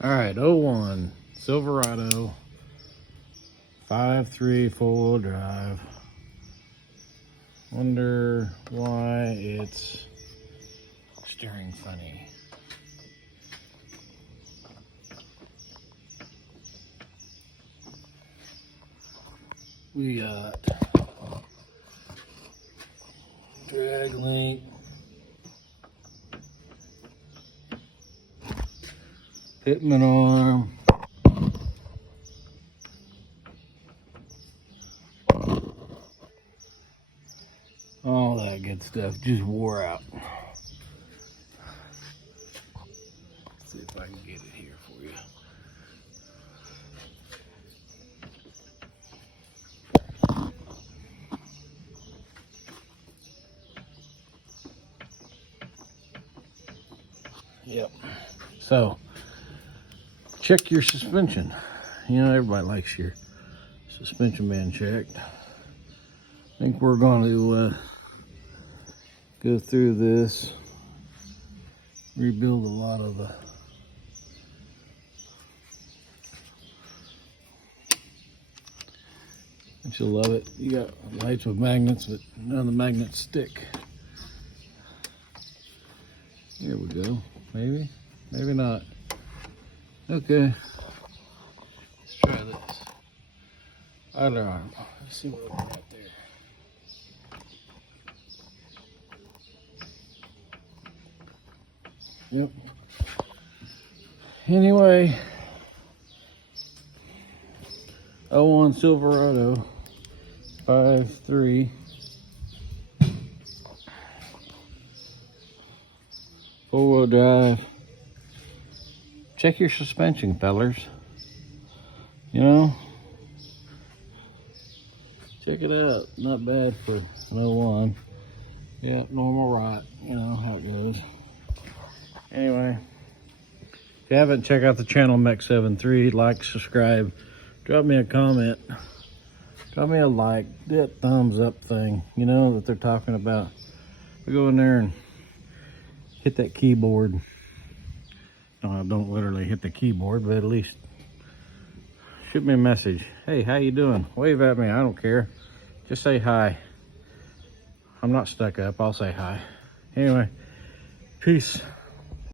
All right, '01 Silverado 5.3 four-wheel drive. Wonder why it's steering funny. We got drag link, pitman arm, all that good stuff just wore out. Let's see if I can get it here for you. Yep. So, check your suspension. You know, everybody likes your suspension being checked. I think we're going to go through this, rebuild a lot of the but you'll love it. You got lights with magnets, but none of the magnets stick. Here we go. Maybe, maybe not. Okay, let's try this. Other arm. Let's see what we got there. Yep. Anyway, '01 Silverado 5.3 four-wheel drive. Check your suspension, fellers. You know, check it out. Not bad for an '01. Yeah, normal rot. You know how it goes. Anyway, if you haven't, check out the channel Mech73. Like, subscribe, drop me a comment, drop me a like, do that thumbs up thing, you know, that they're talking about. We go in there and hit that keyboard. No, I don't literally hit the keyboard, but at least shoot me a message. Hey, how you doing? Wave at me, I don't care. Just say hi. I'm not stuck up, I'll say hi. Anyway, peace.